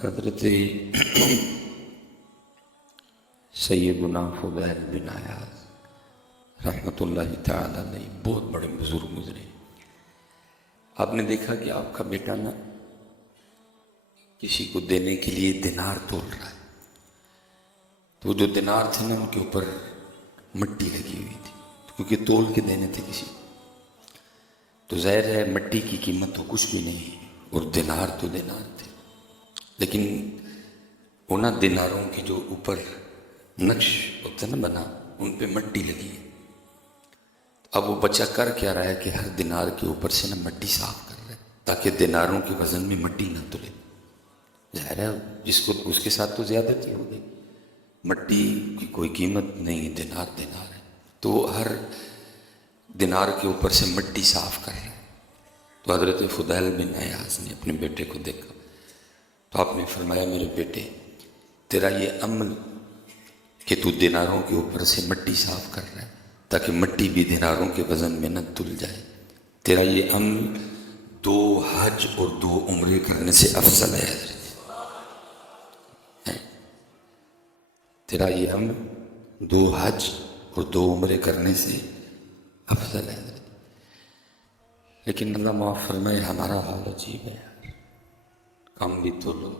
حضرت سیدنا فضیل بن عیاض رحمۃ اللہ تعالی علیہ بہت بڑے بزرگ گزرے۔ آپ نے دیکھا کہ آپ کا بیٹا نا کسی کو دینے کے لیے دینار تول رہا ہے، تو جو دینار تھے نا ان کے اوپر مٹی لگی ہوئی تھی، کیونکہ تول کے دینے تھے کسی کو، تو ظاہر ہے مٹی کی قیمت تو کچھ بھی نہیں، اور دینار تو دینار تھے، لیکن انہاں دیناروں کے جو اوپر نقش ہوتا ہے نا بنا، ان پہ مٹی لگی ہے۔ اب وہ بچہ کر کیا رہا ہے کہ ہر دینار کے اوپر سے نا مٹی صاف کر رہا ہے تاکہ دیناروں کے وزن میں مٹی نہ تلے۔ ظاہر ہے جس کو اس کے ساتھ تو زیادتی ہو گئی، مٹی کی کوئی قیمت نہیں، دینار دینار ہے، تو وہ ہر دینار کے اوپر سے مٹی صاف کر رہا ہے۔ تو حضرت فضیل بن عیاض نے اپنے بیٹے کو دیکھا تو آپ نے فرمایا، میرے بیٹے تیرا یہ عمل کہ تو دیناروں کے اوپر سے مٹی صاف کر رہا ہے تاکہ مٹی بھی دیناروں کے وزن میں نہ تل جائے، تیرا یہ عمل 2 حج اور 2 عمرے کرنے سے افضل ہے۔ حضرت تیرا یہ عمل 2 حج اور 2 عمرے کرنے سے افضل ہے۔ حضرت لیکن اللہ معاف فرمائے، ہمارا حال عجیب ہے یار، کام بھی تو لو۔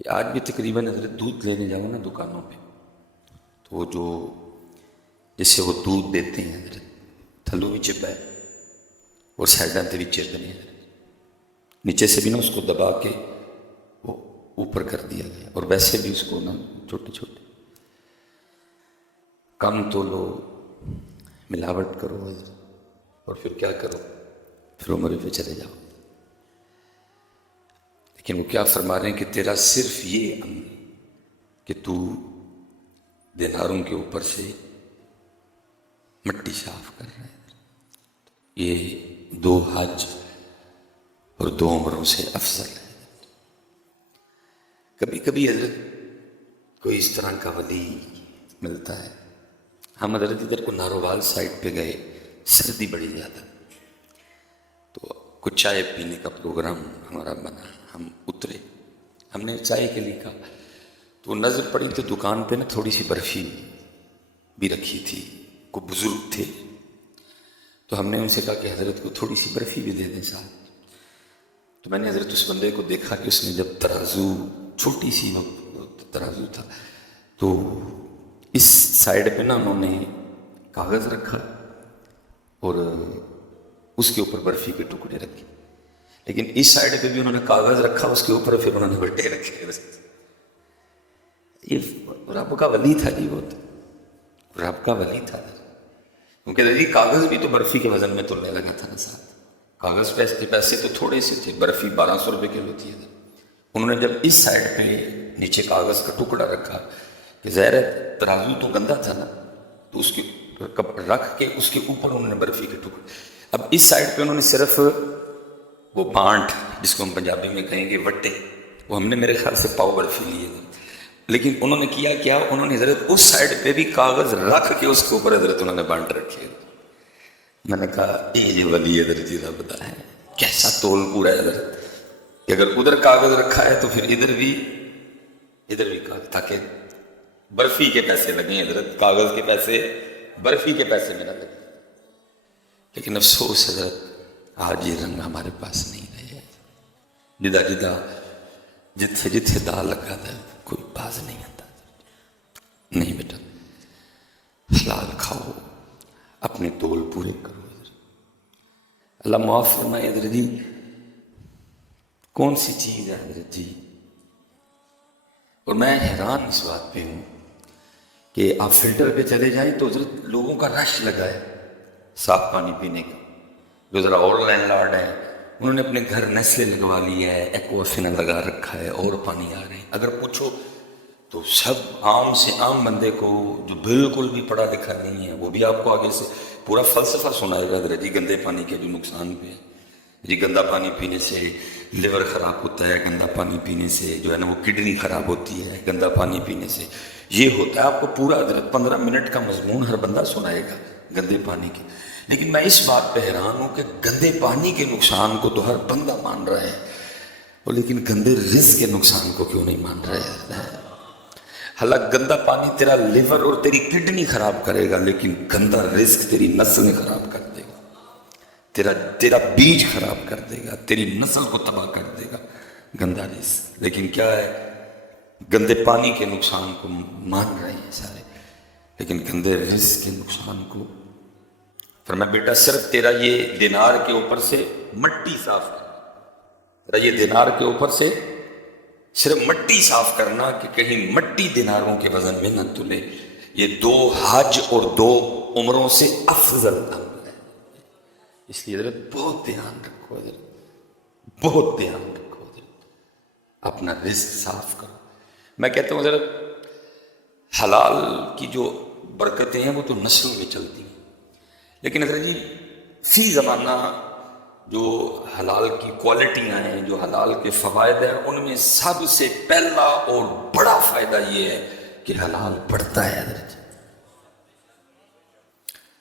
آج بھی تقریباً حضرت دودھ لینے جاؤ نا دکانوں پہ، تو وہ جو جسے وہ دودھ دیتے ہیں حضرت، تھلو بھی چپا ہے اور سائڈاں تے بھی چپ نہیں ہے، نیچے سے بھی نا اس کو دبا کے وہ اوپر کر دیا گیا، اور ویسے بھی اس کو نا چھوٹے چھوٹے کم تو لو، ملاوٹ کرو حضرت، اور پھر کیا کرو، پھر عمرے پہ چلے جاؤ۔ لیکن وہ کیا فرما رہے ہیں کہ تیرا صرف یہ عمل کہ تو دیناروں کے اوپر سے مٹی صاف کر رہے ہیں، یہ 2 حج اور 2 عمروں سے افضل ہے۔ کبھی کبھی حضرت کوئی اس طرح کا ولی ملتا ہے، ہم حضرت ادھر کو نارووال سائڈ پہ گئے، سردی بڑی زیادہ، تو کچھ چائے پینے کا پروگرام ہمارا بنا، ہم اترے، ہم نے چائے کے لیے کہا، تو نظر پڑی تو دکان پہ نا تھوڑی سی برفی بھی رکھی تھی، کو بزرگ تھے، تو ہم نے ان سے کہا کہ حضرت کو تھوڑی سی برفی بھی دے دیں ساتھ۔ تو میں نے حضرت اس بندے کو دیکھا کہ اس نے جب ترازو، چھوٹی سی ترازو تھا، تو اس سائڈ پہ نا انہوں نے کاغذ رکھا اور اس کے اوپر برفی کے ٹکڑے رکھے، لیکن اس سائڈ پہ بھی انہوں نے کاغذ رکھا، اس کے اوپر پھر انہوں نے بٹے رکھے۔ یہ رب کا ولی تھا جی، وہ رب کا ولی تھا، کیونکہ کاغذ بھی تو برفی کے وزن میں تولنے لگا تھا نا ساتھ، کاغذ پیسے تو تھوڑے سے تھے، برفی 1200 روپے کلو تھی۔ انہوں نے جب اس سائڈ پہ نیچے کاغذ کا ٹکڑا رکھا کہ ظاہر ہے ترازو تو گندا تھا نا، تو اس کے رکھ کے اس کے اوپر انہوں نے برفی کے ٹکڑے، اب اس سائڈ پہ انہوں نے صرف وہ بانٹ، جس کو ہم پنجابی میں کہیں گے وٹے، وہ ہم نے میرے خیال سے پاؤ برفی لی ہے، لیکن انہوں نے کیا انہوں نے حضرت اس سائڈ پہ بھی کاغذ رکھ کے اس کے اوپر حضرت انہوں نے بانٹ رکھے۔ میں نے کہا یہ ولی حضرت جی رب ہے، کیسا تول پورا ہے حضرت، کہ اگر ادھر کاغذ رکھا ہے تو پھر ادھر بھی کاغذ، تاکہ برفی کے پیسے لگیں حضرت، کاغذ کے پیسے برفی کے پیسے میں نہ لگیں۔ لیکن افسوس حضرت آج یہ رنگ ہمارے پاس نہیں رہے، جدہ جتھے دا لگا تھا کوئی باز نہیں آتا۔ نہیں بیٹا، حلال کھاؤ، اپنے تول پورے کرو۔ اللہ معاف فرمائے حضرت جی، کون سی چیز ہے حضرت جی، اور میں حیران اس بات پہ ہوں کہ آپ فلٹر پہ چلے جائیں تو حضرت لوگوں کا رش لگا ہے صاف پانی پینے کا، جو ذرا اور لینڈ لارڈ ہیں انہوں نے اپنے گھر نیسلے لگوا لیا ہے، ایکوافینا لگا رکھا ہے، اور پانی آ رہے ہیں۔ اگر پوچھو تو سب عام سے عام بندے کو جو بالکل بھی پڑھا لکھا نہیں ہے، وہ بھی آپ کو آگے سے پورا فلسفہ سنائے گا حضرت جی گندے پانی کے جو نقصان پہ جی، گندا پانی پینے سے لیور خراب ہوتا ہے، گندا پانی پینے سے جو ہے نا وہ کڈنی خراب ہوتی ہے، گندا پانی پینے سے یہ ہوتا ہے، آپ کو پورا حضرت 15 منٹ کا مضمون ہر بندہ سنائے گا گندے پانی کے۔ لیکن میں اس بات پہ حیران ہوں کہ گندے پانی کے نقصان کو تو ہر بندہ مان رہا ہے، وہ لیکن گندے رزق کے نقصان کو کیوں نہیں مان رہے؟ حالانکہ گندا پانی تیرا لیور اور تیری کڈنی خراب کرے گا، لیکن گندا رزق تیری نسلیں خراب کر دے گا، تیرا بیج خراب کر دے گا، تیری نسل کو تباہ کر دے گا گندا رزق۔ لیکن کیا ہے، گندے پانی کے نقصان کو مان رہے ہیں سارے، لیکن گندے رزق کے نقصان کو۔ فرمایا بیٹا صرف تیرا یہ دینار کے اوپر سے مٹی صاف کرنا، تیرا یہ دینار کے اوپر سے صرف مٹی صاف کرنا کہ کہیں مٹی دیناروں کے وزن میں نہ تلے۔ یہ 2 حج اور 2 عمروں سے افضل عمل ہے، اس لیے حضرت بہت دھیان رکھو، حضرت بہت دھیان رکھو، حضرت اپنا رزق صاف کرو۔ میں کہتا ہوں حضرت حلال کی جو برکتیں ہیں وہ تو نسل میں چلتی ہیں، لیکن حضرت جی فی زمانہ جو حلال کی کوالٹیاں ہیں، جو حلال کے فوائد ہیں، ان میں سب سے پہلا اور بڑا فائدہ یہ ہے کہ حلال بڑھتا ہے حضرت،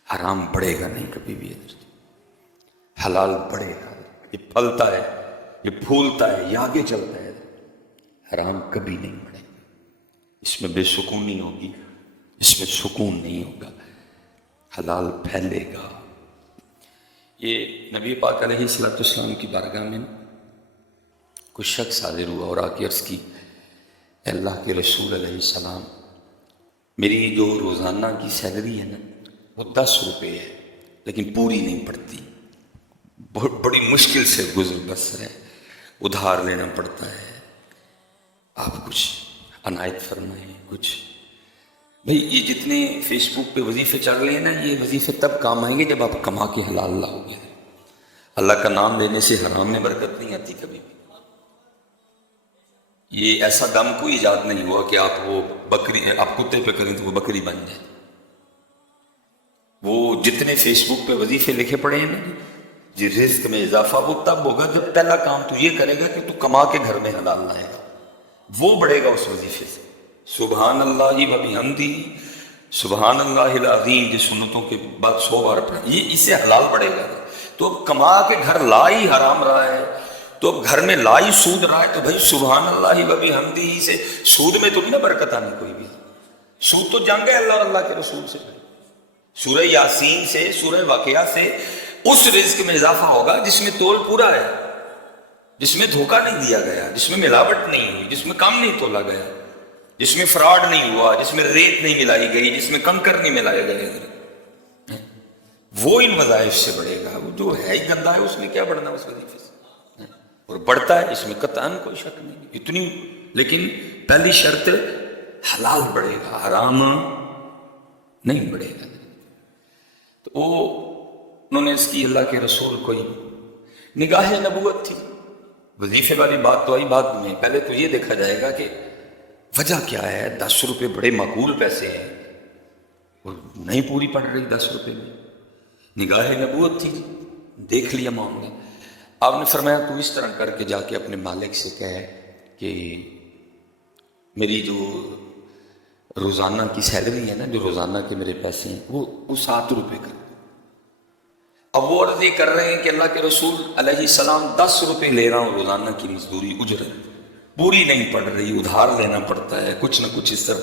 حرام بڑھے گا نہیں کبھی بھی حضرت، حلال بڑھے گا، یہ پھلتا ہے، یہ پھولتا ہے، یہ آگے چلتا ہے، حرام کبھی نہیں بڑھے گا، اس میں بے سکونی ہوگی، اس میں سکون نہیں ہوگا، حلال پھیلے گا۔ یہ نبی پاک علیہ السلام کی بارگاہ میں کچھ شخص حاضر ہوا اور آ کے عرض کی، اے اللہ کے رسول علیہ السلام، میری جو روزانہ کی سیلری ہے نا وہ 10 روپے ہے، لیکن پوری نہیں پڑتی، بہت بڑی مشکل سے گزر بسر ہے، ادھار لینا پڑتا ہے، آپ کچھ عنایت فرمائیں کچھ۔ بھئی یہ جتنے فیس بک پہ وظیفے چل رہے ہیں نا، یہ وظیفے تب کام آئیں گے جب آپ کما کے حلال لاؤ گے۔ اللہ کا نام لینے سے حرام میں برکت نہیں آتی کبھی بھی۔ یہ ایسا دم کوئی ایجاد نہیں ہوا کہ آپ وہ بکری، آپ کتے پہ کریں تو وہ بکری بن جائے۔ وہ جتنے فیس بک پہ وظیفے لکھے پڑے ہیں نا جی، رزق میں اضافہ وہ تب ہوگا جب پہلا کام تو یہ کرے گا کہ تو کما کے گھر میں حلال لائے گا، وہ بڑھے گا اس وظیفے سے۔ سبحان اللہ و بحمدہ، سبحان اللہ العظیم، جو سنتوں کے بعد 100 بار پڑھیں، یہ اس سے حلال بڑھے گا۔ تو اب کما کے گھر لا ہی حرام رہا ہے، تو اب گھر میں لا ہی سود رہا ہے، تو بھائی سبحان اللہ و بحمدہ سے سود میں تو نہیں نا برکت آنی کوئی بھی۔ سود تو جنگ ہے اللہ اور اللہ کے رسول سے۔ سورہ یاسین سے، سورہ واقعہ سے اس رزق میں اضافہ ہوگا جس میں تول پورا ہے، جس میں دھوکہ نہیں دیا گیا، جس میں ملاوٹ نہیں ہوئی، جس میں کم نہیں تولا گیا، جس میں فراڈ نہیں ہوا، جس میں ریت نہیں ملائی گئی، جس میں کنکر نہیں ملائے گئے، وہ ان وظائف سے بڑھے گا۔ وہ جو ہے ہی گندا ہے، اس میں کیا بڑھنا اس وظیفے سے، اور بڑھتا ہے، اس میں قطعاً کوئی شک نہیں اتنی، لیکن پہلی شرط حلال بڑھے گا، حرام نہیں بڑھے گا۔ تو وہ انہوں نے اس کی اللہ کے رسول کوئی نگاہ نبوت تھی۔ وظیفے والی بات تو آئی بعد میں، پہلے تو یہ دیکھا جائے گا کہ وجہ کیا ہے۔ 10 روپے بڑے معقول پیسے ہیں اور نہیں پوری پڑ رہی 10 روپے میں، نگاہ نبوت تھی، دیکھ لیا معاملہ۔ آپ نے فرمایا تو اس طرح کر کے جا کے اپنے مالک سے کہے کہ میری جو روزانہ کی سیلری ہے نا، جو روزانہ کے میرے پیسے ہیں وہ 7 روپے کر۔ اب وہ عرض یہ کر رہے ہیں کہ اللہ کے رسول علیہ السلام 10 روپے لے رہا ہوں روزانہ کی مزدوری اجرت، پوری نہیں پڑ رہی، ادھار لینا پڑتا ہے، کچھ نہ کچھ اس طرح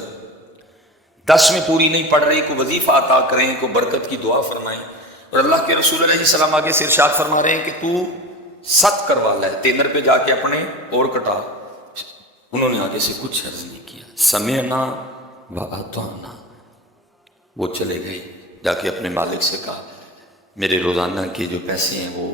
10 میں پوری نہیں پڑ رہی، کوئی وظیفہ عطا کریں، کوئی برکت کی دعا فرمائیں۔ اور اللہ کے رسول علیہ السلام آگے سے ارشاد فرما رہے ہیں کہ تو 7 کروا لے، ٹینر پہ جا کے اپنے اور کٹا۔ انہوں نے آگے سے کچھ عرض نہیں کیا، سمعنا وأطعنا، وہ چلے گئے، جا کے اپنے مالک سے کہا میرے روزانہ کے جو پیسے ہیں وہ